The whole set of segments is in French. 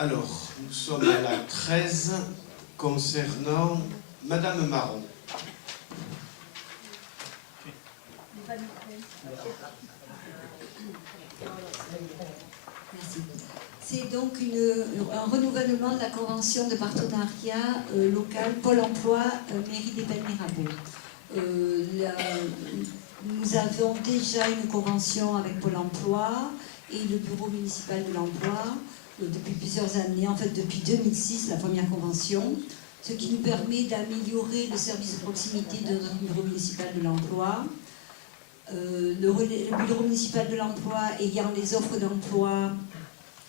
Alors, nous sommes à la 13 concernant Madame Marron. Merci. C'est donc un renouvellement de la convention de partenariat local Pôle emploi Mairie des Belles-Mirabeau. Nous avons déjà une convention avec Pôle emploi et le bureau municipal de l'emploi depuis plusieurs années, en fait depuis 2006, la première convention, ce qui nous permet d'améliorer le service de proximité de notre bureau municipal de l'emploi. Le bureau municipal de l'emploi ayant les offres d'emploi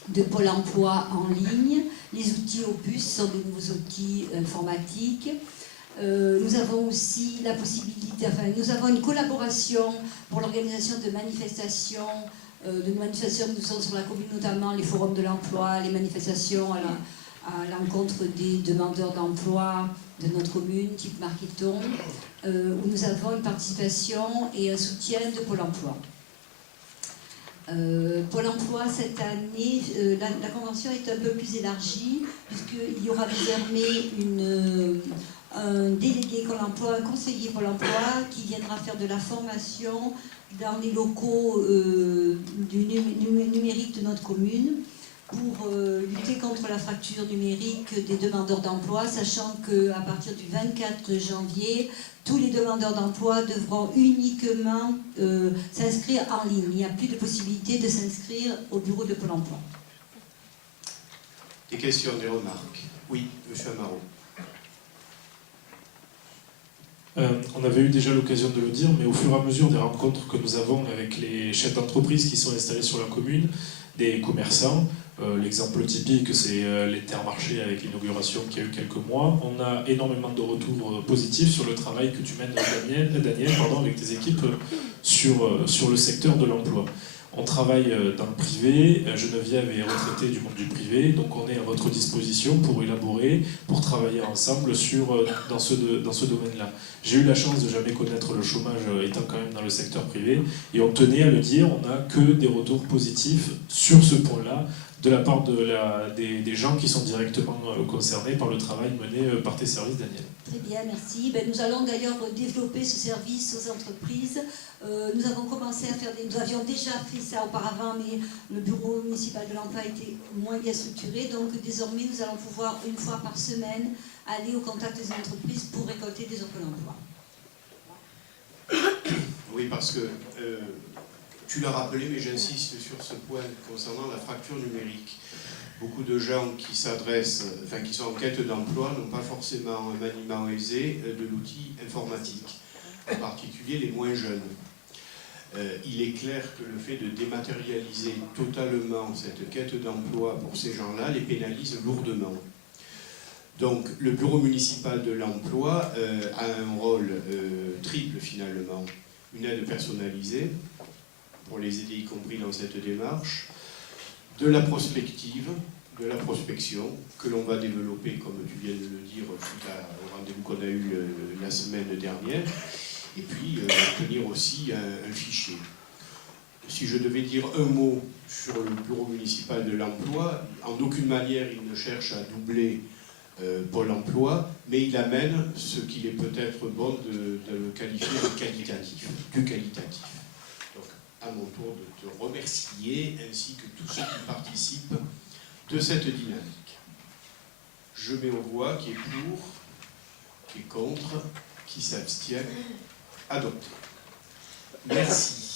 de Pôle emploi en ligne, les outils Opus sont de nouveaux outils informatiques. Nous avons aussi la possibilité, nous avons une collaboration pour l'organisation de manifestations, que nous faisons sur la commune, notamment les forums de l'emploi, les manifestations à l'encontre des demandeurs d'emploi de notre commune, type Marketon, où nous avons une participation et un soutien de Pôle emploi. Pôle emploi, cette année, la convention est un peu plus élargie, puisqu'il y aura désormais un délégué Pôle emploi, un conseiller Pôle emploi, qui viendra faire de la formation dans les locaux du numérique de notre commune, pour lutter contre la fracture numérique des demandeurs d'emploi, sachant qu'à partir du 24 janvier, tous les demandeurs d'emploi devront uniquement s'inscrire en ligne. Il n'y a plus de possibilité de s'inscrire au bureau de Pôle emploi. Des questions, des remarques? Oui, monsieur Amaro. On avait eu déjà l'occasion de le dire, mais au fur et à mesure des rencontres que nous avons avec les chefs d'entreprise qui sont installés sur la commune, des commerçants, l'exemple typique c'est l'Intermarché avec l'inauguration qu'il y a eu quelques mois, on a énormément de retours positifs sur le travail que tu mènes, Daniel, avec tes équipes sur le secteur de l'emploi. On travaille dans le privé, Geneviève est retraitée du monde du privé, donc on est à votre disposition pour élaborer, pour travailler ensemble dans ce domaine-là. J'ai eu la chance de jamais connaître le chômage étant quand même dans le secteur privé, et on tenait à le dire, on n'a que des retours positifs sur ce point-là, de la part des gens qui sont directement concernés par le travail mené par tes services, Daniel. Très bien, merci. Nous allons d'ailleurs développer ce service aux entreprises. Nous avons commencé à faire nous avions déjà fait ça auparavant, mais le bureau municipal de l'emploi était moins bien structuré. Donc désormais, nous allons pouvoir, une fois par semaine, aller au contact des entreprises pour récolter des offres d'emploi. Oui, parce que tu l'as rappelé, mais j'insiste sur ce point concernant la fracture numérique. Beaucoup de gens qui qui sont en quête d'emploi n'ont pas forcément un maniement aisé de l'outil informatique, en particulier les moins jeunes. Il est clair que le fait de dématérialiser totalement cette quête d'emploi pour ces gens-là les pénalise lourdement. Donc le bureau municipal de l'emploi a un rôle triple finalement. Une aide personnalisée pour les aider y compris dans cette démarche, de la prospective, de la prospection que l'on va développer, comme tu viens de le dire, suite au rendez-vous qu'on a eu la semaine dernière, et puis tenir aussi un fichier. Si je devais dire un mot sur le bureau municipal de l'emploi, en aucune manière il ne cherche à doubler Pôle emploi, mais il amène ce qu'il est peut-être bon de qualifier de qualitatif, du qualitatif. Donc, à mon tour de te remercier, ainsi que tous ceux qui participent de cette dynamique. Je mets aux voix qui est pour, qui est contre, qui s'abstient, adopté. Merci.